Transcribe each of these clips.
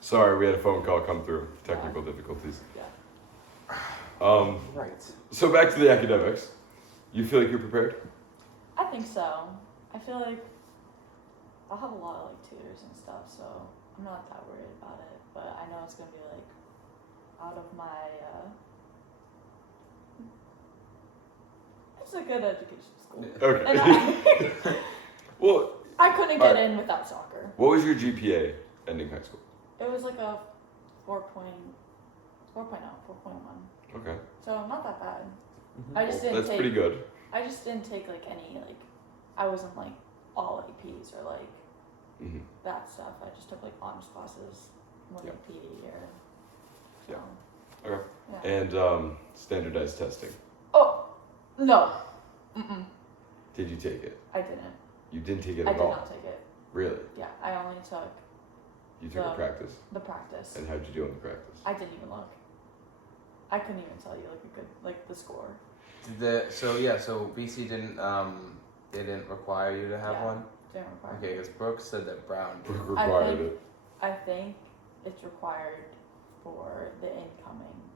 Sorry, we had a phone call come through. Technical difficulties. Yeah. Right. So back to the academics. You feel like you're prepared? I think so. I feel like I'll have a lot of like tutors and stuff, so I'm not that worried about it. But I know it's gonna be like out of my. It's a good education school. Okay. And Well, I couldn't get in without soccer. what was your GPA ending high school? It was like a 4.1. Okay. So not that bad. Mhm. I just didn't That's take. pretty good. I just didn't take like any like. I wasn't like all APs or like Mm-hmm. that stuff. I just took like honors classes, one Yeah. AP a year. So, Yeah. Okay. yeah. And standardized testing. Oh no. Mm-mm. Did you take it? I didn't. You didn't take it I at did all? not take it. Really? Yeah, I only took You took a practice? the practice. And how'd you do on the practice? I didn't even look. I couldn't even tell you like a good like the score. So BC didn't they didn't require you to have Yeah. one? Didn't require. Okay, because Brooke said that Brown did. Brooke required think- it. I think it's required for the incoming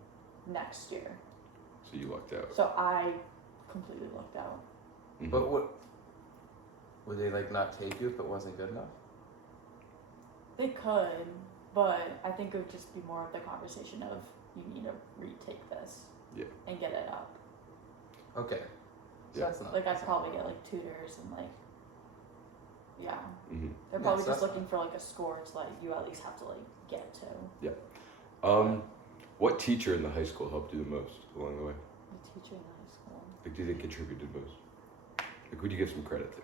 next year. So you lucked out. So I completely lucked out. Mhm. But what would they like not take you if it wasn't good enough? They could, but I think it would just be more of the conversation of you need to retake this. Yeah. And get it up. Okay. So Yeah. that's not Like I'd probably get like tutors and like, yeah. Mm-hmm. They're Yeah, probably so just that's looking for like a score to like you at least have to like get to. What teacher in the high school helped you the most along the way? The teacher in high school. Like, do they contributed most? Like, who'd you give some credit to?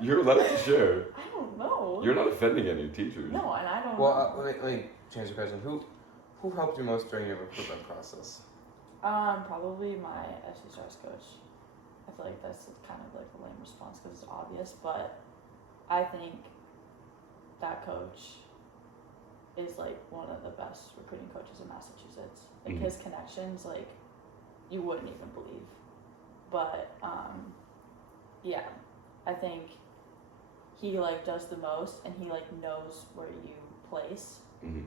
You're allowed to share. I don't know. You're not offending any teachers. No, and I don't Well, know. let me change the question. Who helped you most during your recruitment process? Probably my exercise coach. I feel like that's kind of like a lame response because it's obvious, but I think that coach is like one of the best recruiting coaches in Massachusetts. Like Mhm. his connections, like you wouldn't even believe. But yeah, I think he like does the most, and he like knows where you place. Mm-hmm.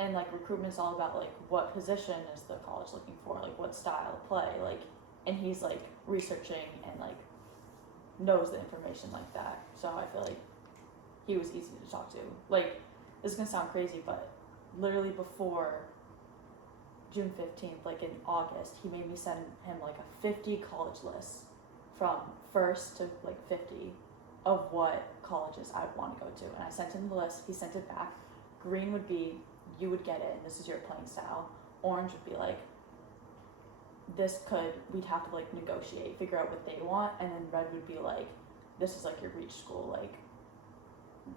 And like recruitment's all about like what position is the college looking for, like what style of play, like, and he's like researching and like knows the information like that. So I feel like he was easy to talk to. Like, this is gonna sound crazy, but literally before June 15th, like in August, he made me send him like a 50 college list from first to like 50 of what colleges I'd want to go to. And I sent him the list, he sent it back. Green would be, you would get it, and this is your playing style. Orange would be like, we'd have to like negotiate, figure out what they want. And then red would be like, this is like your reach school,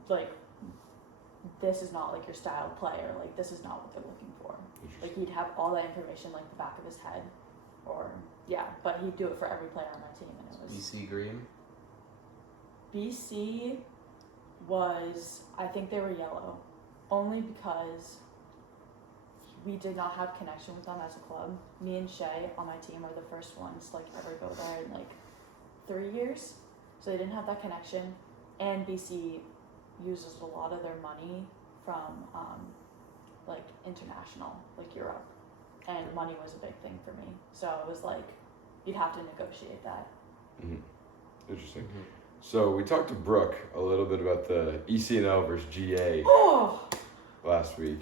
like this is not like your style of play, or like this is not what they're looking for. Like he'd have all that information like the back of his head, or yeah, but he'd do it for every player on my team, and it was BC Green. BC was, I think they were yellow, only because we did not have connection with them as a club. Me and Shay on my team are the first ones to like ever go there in like 3 years, so they didn't have that connection. And BC uses a lot of their money from like international, like Europe, and money was a big thing for me. So it was like you'd have to negotiate that. Mm-hmm. Interesting. Mm-hmm. So we talked to Brooke a little bit about the ECNL versus GA Oh, last week.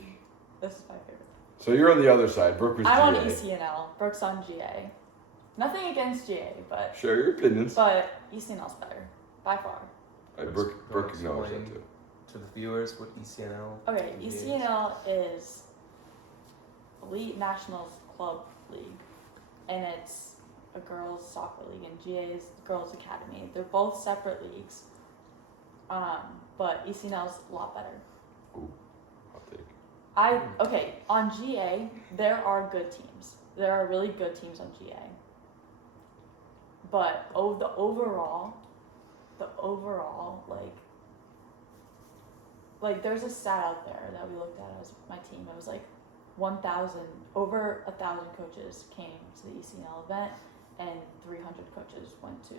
this is my favorite. So you're on the other side. Brooke was I'm GA. on ECNL. Brooke's on GA. Nothing against GA, but Share your opinions. ECNL's better by far. Brooke acknowledged that Explain too. to the viewers what ECNL Okay, is. ECNL is Elite Nationals Club League, and it's a girls soccer league, and GA is Girls Academy. They're both separate leagues, but ECNL's a lot better. Ooh, hot take. Okay, on GA, there are good teams. There are really good teams on GA. But the overall, like there's a stat out there that we looked at as my team. It was like over 1,000 coaches came to the ECNL event, and 300 coaches went to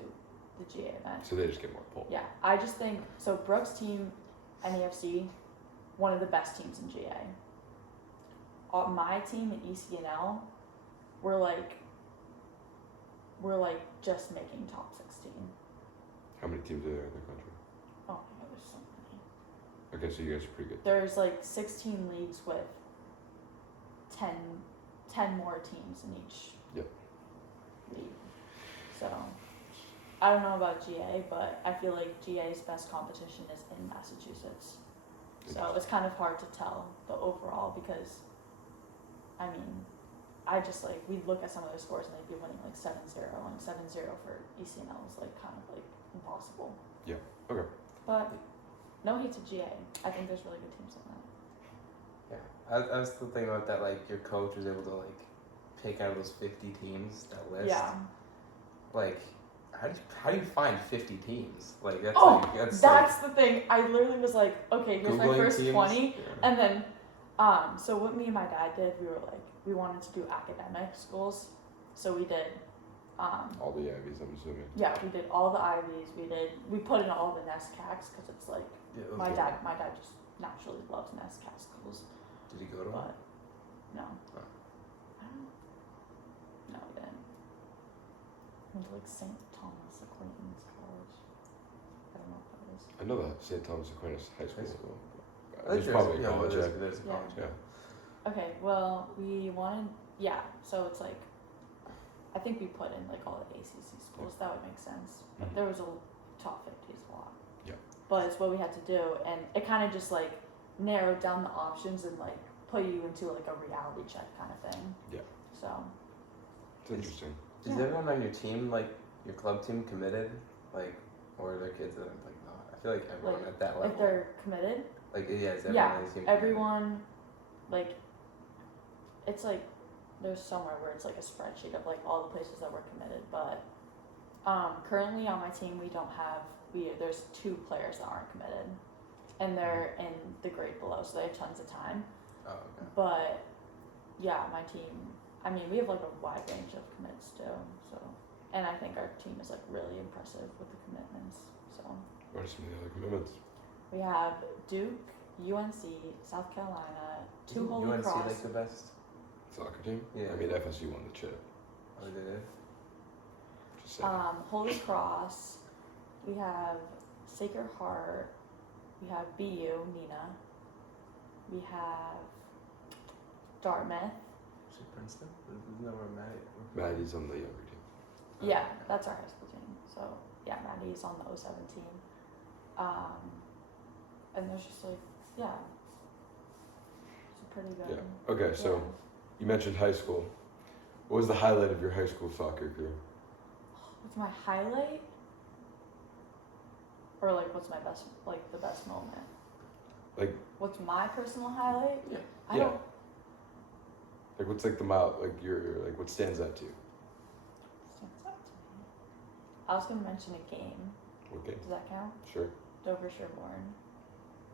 the GA event. So they just get more pull. Yeah, I just think so. Brooks' team, NEFC, one of the best teams in GA. My team in ECNL, we're like just making top 16. How many teams are there in the country? Oh my god, there's so many. Okay, so you guys are pretty good. There's like 16 leagues with 10 more teams in each Yep. league. So I don't know about GA, but I feel like GA's best competition is in Massachusetts. So it's kind of hard to tell the overall because, I mean, I just like, we'd look at some of their scores and they'd be winning like 7-0, and 7-0 for ECNL is like kind of like impossible. Yeah, okay. But no hate to GA. I think there's really good teams in that. Yeah, I was still thinking about that. Like your coach was able to like pick out of those 50 teams, that list. Yeah. Like, how do you find 50 teams? Like that's that's the thing. I literally was like, okay, here's my Googling first teams? 20, Yeah. and then, so what me and my dad did, we wanted to do academic schools, so we did, All the Ivies, I'm assuming. yeah, we did all the Ivies. We put in all the NESCACs because it's like my dad just naturally loves NESCAC schools, Did he go to one? but no, Oh. I don't. No, we didn't. Went to like St. Thomas Aquinas College. I don't know what that is. I know that St. Thomas Aquinas High School. High school. There's probably a college. There's a Yeah. college. Yeah. Okay, well, we wanted, so it's like, I think we put in like all the ACC schools, that would make sense. But Mhm. there was a top 50 is a lot. Yeah. But it's what we had to do, and it kind of just like narrowed down the options and like put you into like a reality check kind of thing. Yeah. So, It's interesting. Is Yeah. everyone on your team, like your club team, committed? Like, or are there kids that are like not? I feel like everyone Like- at that level. if they're committed, Like, yeah, is everyone yeah, on the team? everyone, like, it's like, there's somewhere where it's like a spreadsheet of like all the places that were committed, but currently on my team there's 2 players that aren't committed, and they're in the grade below, so they have tons of time. Oh, okay. But yeah, my team, I mean, we have like a wide range of commits too, so, and I think our team is like really impressive with the commitments, so. What are some of the other commitments? We have Duke, UNC, South Carolina, 2 Isn't Holy UNC Cross. like the best? Soccer team? Yeah. I mean, FSU won the chip. Oh, they did. Just saying. Holy Cross, we have Sacred Heart, we have BU, Nina, we have Dartmouth, Is it Princeton? Isn't that where Maddie? Maddie's on the younger team. yeah, that's our high school team, so yeah, Maddie's on the 07 team, and there's just like, yeah, it's pretty good. Yeah. Okay, so you mentioned high school. What was the highlight of your high school soccer career? What's my highlight? Or like what's my best, like the best moment? Like- what's my personal highlight? Yeah. I Yeah. don't, Like, what's like the mile? Like your like what stands out to you? stands out to me. I was gonna mention a game. What game? Does that count? Sure. Dover Sherborne.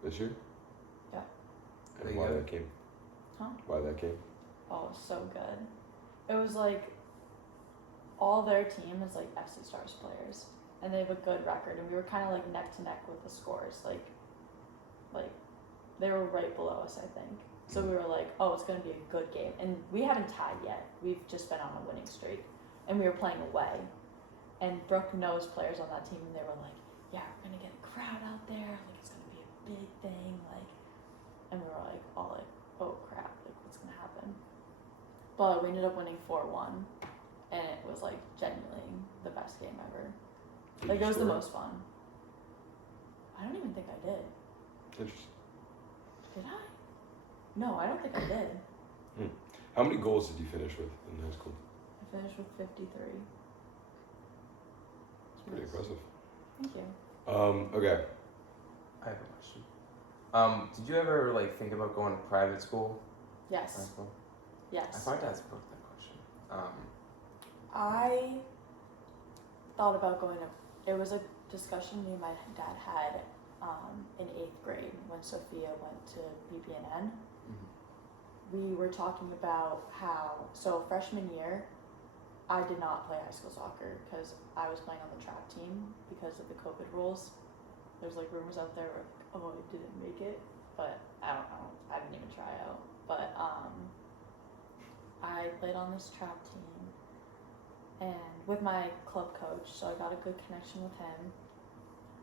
This year? Yeah. And There you why go. that game? Huh? Why that game? Oh, it was so good. It was like all their team is like FC Stars players, and they have a good record, and we were kind of like neck to neck with the scores. Like they were right below us, I think. So we were like, oh, it's going to be a good game. And we haven't tied yet. We've just been on a winning streak. And we were playing away. And Brooke knows players on that team, and they were like, yeah, we're going to get a crowd out there. Like, it's going to be a big thing. Like, and we were like, all like, oh, crap. Like, what's going to happen? But we ended up winning 4-1. And it was, like, genuinely the best game ever. Did Like, you it was the score? most fun. I don't even think I did. Interesting. Did I? No, I don't think I did. How many goals did you finish with in high school? I finished with 53. It's pretty Nice. impressive. Thank you. I Okay. have a question. Did you ever like think about going to private school? High Yes. school? I Yes. thought that's broke that question. I thought about going to. It was a discussion me and my dad had in 8th grade when Sophia went to 嗯 We were talking about how freshman year, I did not play high school soccer because I was playing on the track team because of the COVID rules. There's like rumors out there where like, oh, I didn't make it, but I don't know. I didn't even try out. But I played on this track team and with my club coach, so I got a good connection with him.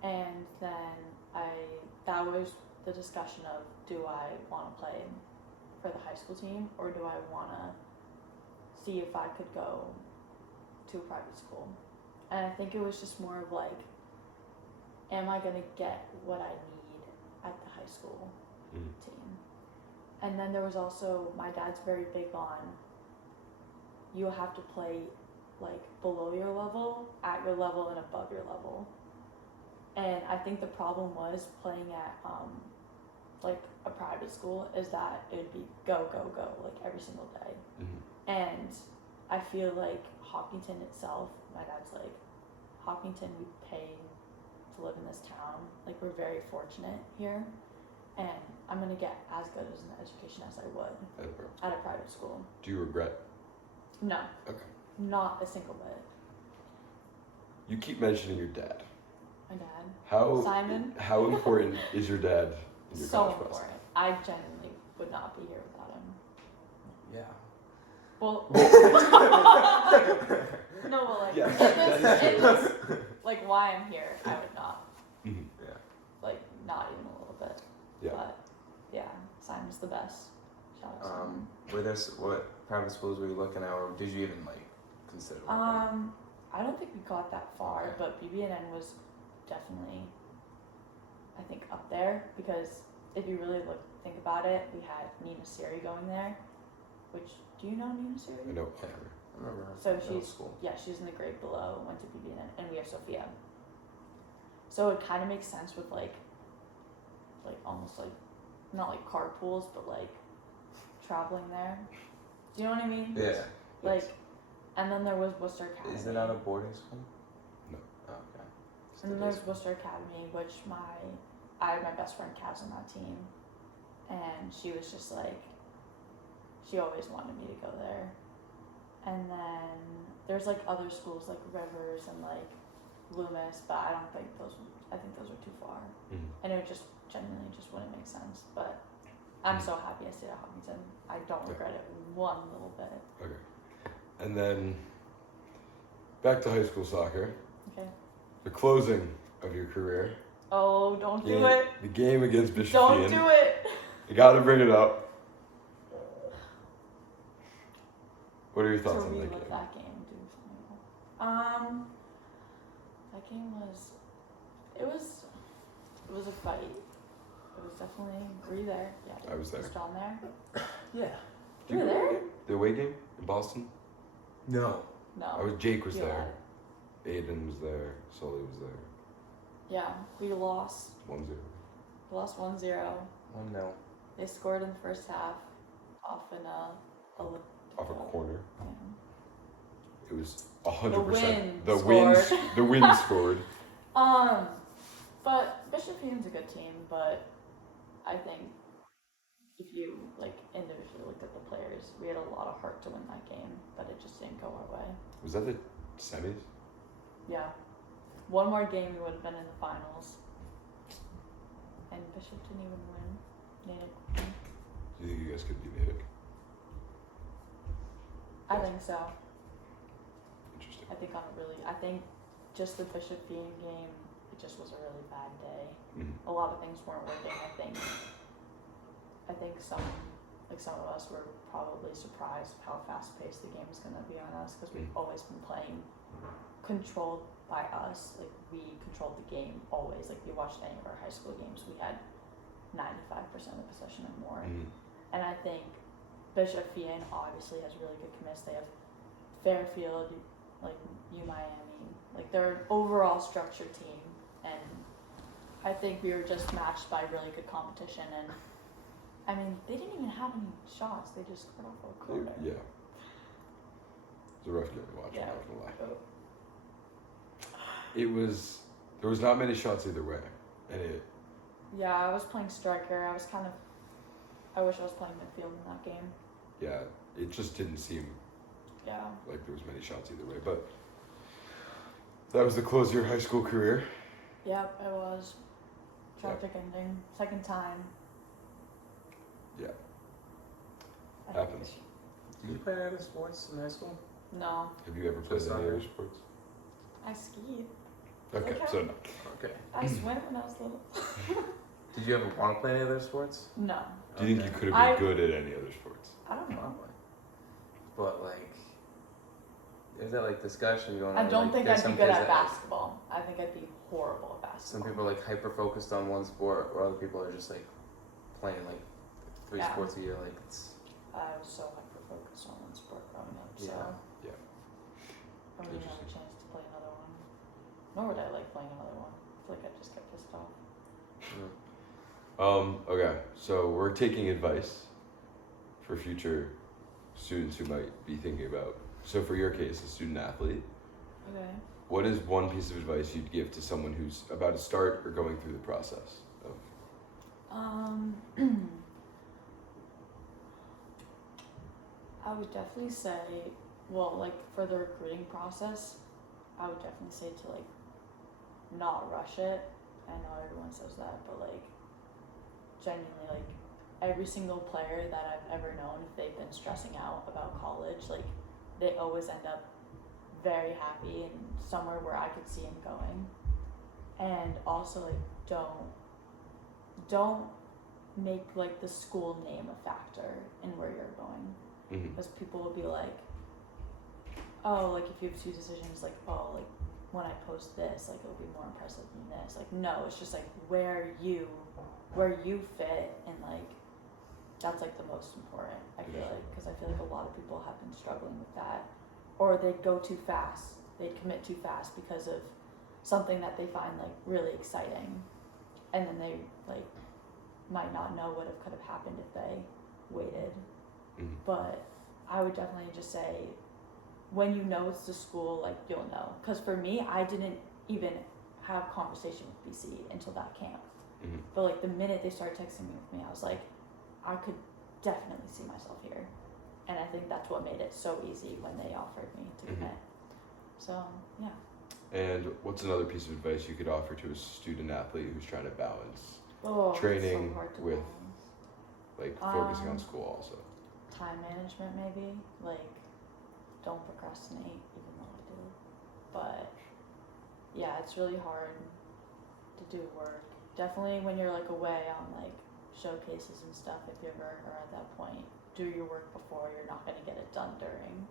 And then that was the discussion of, do I want to play for the high school team or do I want to see if I could go to a private school? And I think it was just more of like, am I going to get what I need at the high school team? And then there was also, my dad's very big on, you have to play like below your level, at your level, and above your level. And I think the problem was playing at like a private school is that it would be go, go, go, like every single day. And I feel like Hopkinton itself, my dad's like, Hopkinton, we pay to live in this town. Like, we're very fortunate here. And I'm going to get as good as an education as I would at a private school. Do you regret? No. Okay. Not a single bit. You keep mentioning your dad. My dad. Simon. How important is your dad in your So college important. process? I genuinely would not be here without him. Yeah. Well, no, well, like, Yes, in that is true. this, like, why I'm here, I would not. Mhm. Yeah. Like, not even a little bit. Yeah. But, yeah, Simon's the best. Shout out to Simon. What private schools were you looking at, or did you even like consider? I don't think we got that far, Okay. but BBNN was definitely, I think, up there, because if you really think about it, we had Nina Siri going there, which, do you know Nina Siri? I know. Yeah. I remember her So from middle she's, school. yeah, she's in the grade below, went to BBNN, and we are Sophia. So it kind of makes sense with like almost like, not like carpools, but like traveling there. Do you know what I mean? Yeah. Like, and then there was Worcester Academy. Is it not a boarding school? No. Oh, okay. And then there's Worcester Academy, which I had my best friend Kaz on that team, and she was just like, she always wanted me to go there. And then there's like other schools like Rivers and like Loomis, but I think those are too far. And it would just genuinely just wouldn't make sense. But I'm so happy I stayed at Hopkinton. I don't regret it one little bit. Okay. And then back to high school soccer. Okay. The closing of your career. Oh, don't do it. The game against Bishop Don't Ian. do it. You gotta bring it up. What are your To thoughts on that relive game? that game, that game it was a fight. It was definitely, were you there? Yeah. I was there. Was John there? Yeah. You were there? The away game in Boston? No. No. Jake was You there. Aiden was there. Sully was there. Yeah, we lost. 1-0. We lost 1-0. 1-0. They scored in the first half off Off a corner. Yeah. It was 100%. The wind The wind scored. But Bishop Ian's a good team, but I think if you like individually looked at the players, we had a lot of heart to win that game, but it just didn't go our way. Was that the semis? Yeah. One more game we would have been in the finals. And Bishop didn't even win. Natick. Do you think you guys could beat Natick? I think so. Interesting. I think just the Bishop Ian game, it just was a really bad day. Mm-hmm. A lot of things weren't working. I think some of us were probably surprised how fast paced the game was going to be on us, because we've always been playing controlled by us. Like, we controlled the game always. Like, if you watched any of our high school games, we had 95% of possession or more. Mm-hmm. And I think Bishop Ian obviously has really good commits. They have Fairfield, like Miami. Like, they're an overall structured team, and I think we were just matched by really good competition. And I mean, they didn't even have any shots. They just scored off a corner. Yeah. It was a rough game to watch, Yeah. I'm not gonna lie. There was not many shots either way. And Yeah, I was playing striker. I wish I was playing midfield in that game. it just didn't seem Yeah. like there was many shots either way. But that was the close of your high school career. Yep, it was. Tragic ending. Second time. Yeah. I Happens. think. Did you play any other sports in high school? No. Have you ever played Just any soccer. other sports? I skied. Okay, Okay. so no. Okay. I swam when I was little. Did you ever want to play any other sports? No. Do you think you could have been good at any other sports? I don't know. Probably. But like, is that like discussion going I on? don't like, think there's I'd be some good kids at that- basketball. I think I'd be horrible at Some basketball. people are like hyper focused on one sport, or other people are just like playing like 3 Yeah. sports a year. Like it's I was so hyper focused on one sport growing up, so Yeah. I wouldn't have a chance to play another one. Nor would I like playing another one. I feel like I'd just get pissed off. Okay, so we're taking advice for future students who might be thinking about. So for your case, a student athlete, Okay. what is one piece of advice you'd give to someone who's about to start or going through the process of? I would definitely say, well, like for the recruiting process, I would definitely say to like not rush it. I know everyone says that, but like genuinely, like every single player that I've ever known, if they've been stressing out about college, like they always end up very happy and somewhere where I could see them going. And also like don't make like the school name a factor in where you're going. Mm-hmm. Because people will be like, oh, like if you have 2 decisions, like, oh, like when I post this, like it'll be more impressive than this. Like, no, it's just like where you fit, and like that's like the most important, I feel like, because I feel like a lot of people have been struggling with that, or they go too fast, they commit too fast because of something that they find like really exciting, and then they like might not know what could have happened if they waited. Mm-hmm. But I would definitely just say, when you know it's the school, like you'll know. Because for me, I didn't even have conversation with BC until that camp. Mm-hmm. But like the minute they started texting me with me, I was like, I could definitely see myself here. And I think that's what made it so easy when they offered me to Mm-hmm. commit. So yeah. And what's another piece of advice you could offer to a student athlete who's trying to balance, Oh, Training it's so hard to with- balance. like focusing on school also? Time management, maybe. Like, don't procrastinate, even though I do. But yeah, it's really hard to do work. Definitely when you're like away on like showcases and stuff, if you ever are at that point, do your work before. You're not gonna get it done during.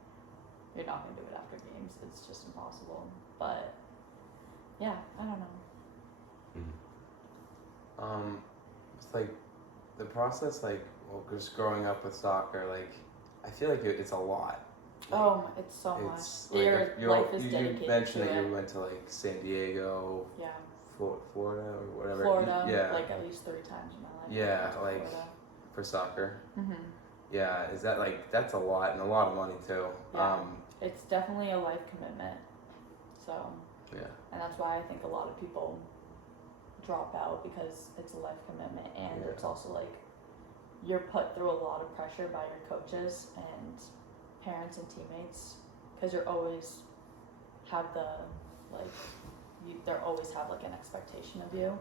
You're not gonna do it after games. It's just impossible. But yeah, I don't know. Mm-hmm. It's like the process, like, well, just growing up with soccer, like, I feel like it's a lot. Like, Oh, it's so much. it's like Your life is you dedicated mentioned to that it. you went to like San Diego, Yeah, Florida, or whatever. Florida. Yeah. Like at least 3 times in my life. Yeah, I've like- been to Florida. For soccer. Mhm. Yeah, is that like that's a lot and a lot of money too. Yeah. It's definitely a life commitment. So, Yeah. and that's why I think a lot of people drop out, because it's a life commitment, and Yeah. it's also like you're put through a lot of pressure by your coaches and parents and teammates, because you're always have the like they always have like an expectation of you.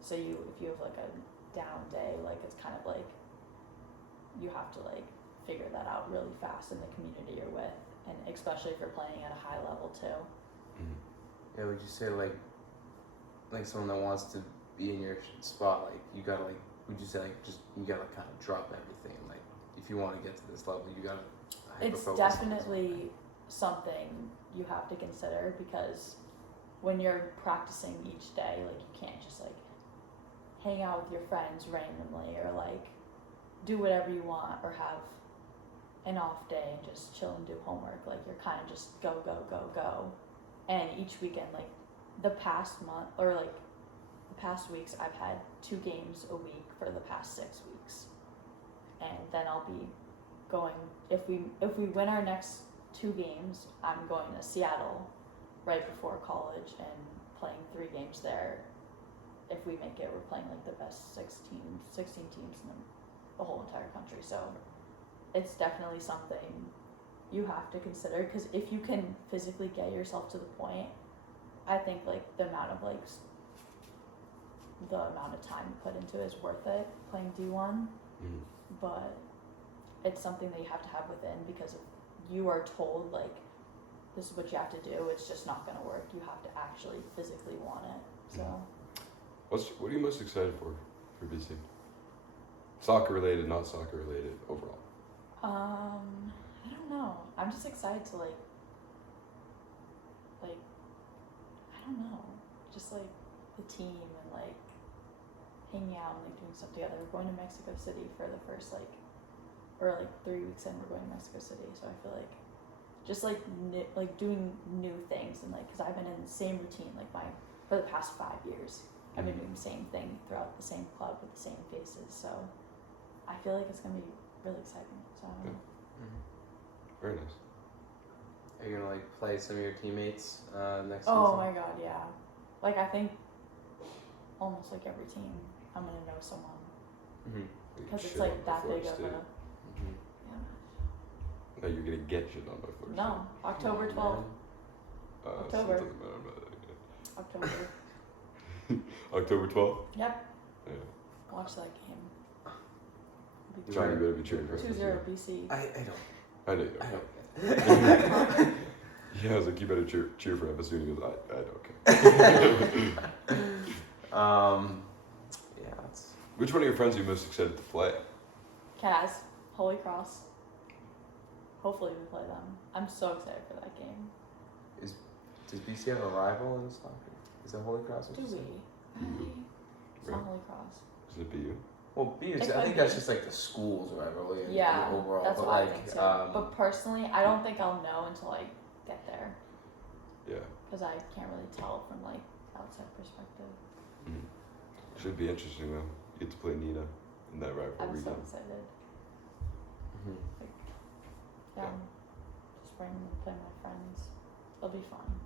So if you have like a down day, like it's kind of like you have to like figure that out really fast in the community you're with, and especially if you're playing at a high level too. Mm-hmm. Yeah, would you say like someone that wants to be in your spot, like you gotta like, would you say like just you gotta kind of drop everything, like if you want to get to this level, you gotta It's hyper-focus on this, definitely something you have to consider, because when you're practicing each day, like you can't just like hang out with your friends randomly, or like do whatever you want, or have an off day and just chill and do homework. Like you're kind of just go, and each weekend, like the past month or like the past weeks, I've had 2 games a week for the past 6 weeks, and then I'll be going, if we win our next 2 games, I'm going to Seattle right before college and playing 3 games there. If we make it, we're playing like the best 16 teams in the whole entire country. So it's definitely something you have to consider, because if you can physically get yourself to the point, I think like the amount of time you put into it is worth it playing D1. But it's something that you have to have within, because if you are told like this is what you have to do, it's just not going to work. You have to actually physically want it. So what are you most excited for BC? Soccer related, not soccer related, overall. I don't know. I'm just excited to like I don't know, just like the team and like hanging out and like doing stuff together. We're going to Mexico City for the first 3 weeks in. We're going to Mexico City, so I feel like just like doing new things, and like because I've been in the same routine for the past 5 years. I've been doing the same thing throughout the same club with the same faces, so I feel like it's gonna be really exciting. So I don't know. Very nice. Are you gonna like play some of your teammates next Oh season? my god, yeah. Like I think almost like every team I'm gonna know someone, because it's like that big of a yeah. No, you're gonna get shit on by Florida No, October 12th. October. So it doesn't matter. October. October 12th? Yep. Yeah. Watch that game. John, you better be cheering for us. 2-0 BC. I don't. I know you don't. I don't. Yeah, I was like, you better cheer for FSU. And he goes, I don't care. Yeah. That's... Which one of your friends are you most excited to play? Kaz, Holy Cross. Hopefully we play them. I'm so excited for that game. Does BC have a rival in soccer? Is it Holy Cross? Do we? Really? It's not Right. Holy Cross. Is it BU? Well, BU. I think that's just like the schools rivalry. Yeah, overall. that's but what I like, think too. But personally, I don't think I'll know until I get there, Yeah. because I can't really tell from like outside perspective. Should be interesting though. You get to play Nina in that rivalry. I'm so game. excited. Yeah. Just bring play my friends. It'll be fun.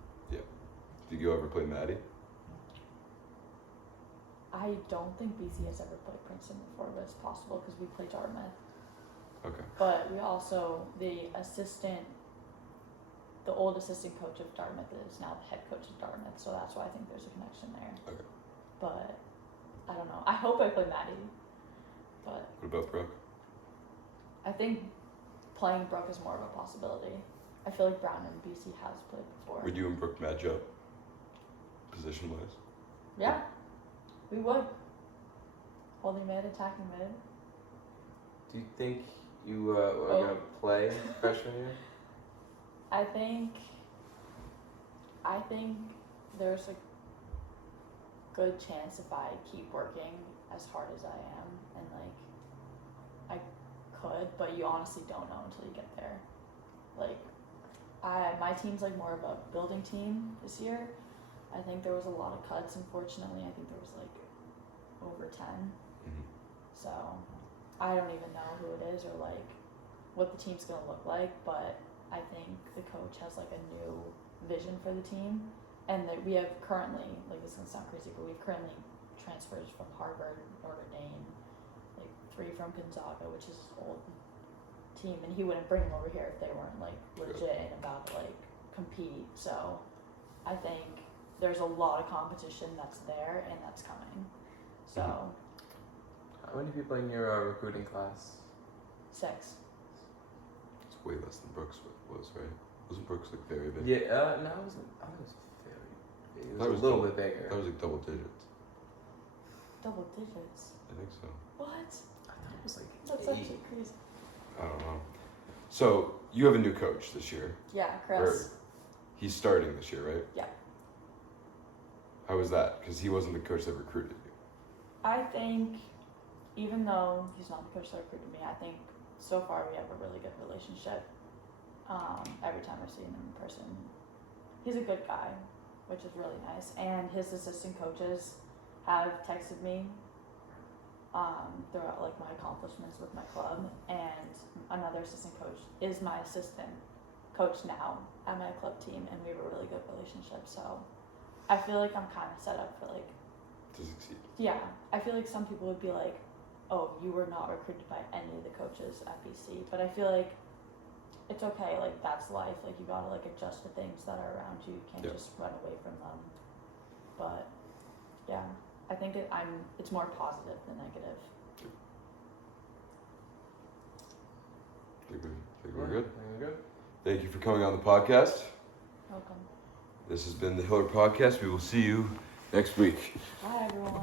Did you ever play Maddie? I don't think BC has ever played Princeton before, but it's possible because we play Dartmouth. Okay. But we also, the old assistant coach of Dartmouth is now the head coach of Dartmouth, so that's why I think there's a connection there. Okay. But I don't know. I hope I play Maddie. But What about Brooke? I think playing Brooke is more of a possibility. I feel like Brown and BC has played before. Would you and Brooke match up? Position wise? Yeah, we would. Holding mid, attacking mid. Do you think you are gonna play freshman year? I think there's a good chance if I keep working as hard as I am, and like I could, but you honestly don't know until you get there. Like my team's like more of a building team this year. I think there was a lot of cuts, unfortunately. I think there was like over 10. So I don't even know who it is or like what the team's gonna look like, but I think the coach has like a new vision for the team, and that we have currently, like this is gonna sound crazy, but we've currently transfers from Harvard, Notre Dame, like 3 from Gonzaga, which is his old team, and he wouldn't bring them over here if they weren't like legit and about to like compete. So I think there's a lot of competition that's there and that's coming. So How many people in your recruiting class? 6. It's way less than Brooks was, right? Wasn't Brooks like very big? Yeah, no, it wasn't. I think it was very big. It was a little bit bigger. That was like double digits. Double digits? I think so. What? I thought it was like That's 8. actually crazy. I don't know. So you have a new coach this year. Yeah, Chris. He's starting this year, right? Yeah. How was that? Because he wasn't the coach that recruited you. I think, even though he's not the coach that recruited me, I think so far we have a really good relationship. Every time I've seen him in person, he's a good guy, which is really nice. And his assistant coaches have texted me throughout like my accomplishments with my club, and another assistant coach is my assistant coach now at my club team, and we have a really good relationship. So I feel like I'm kind of set up for like To succeed. Yeah, I feel like some people would be like, oh, you were not recruited by any of the coaches at BC. But I feel like it's okay, like that's life, like you gotta like adjust to things that are around you, you can't Yeah. just run away from them. But yeah, I think it's more positive than negative. I think we're good. We're good. Thank you for coming on the podcast. Welcome. This has been the Hiller Podcast. We will see you next week. Bye everyone.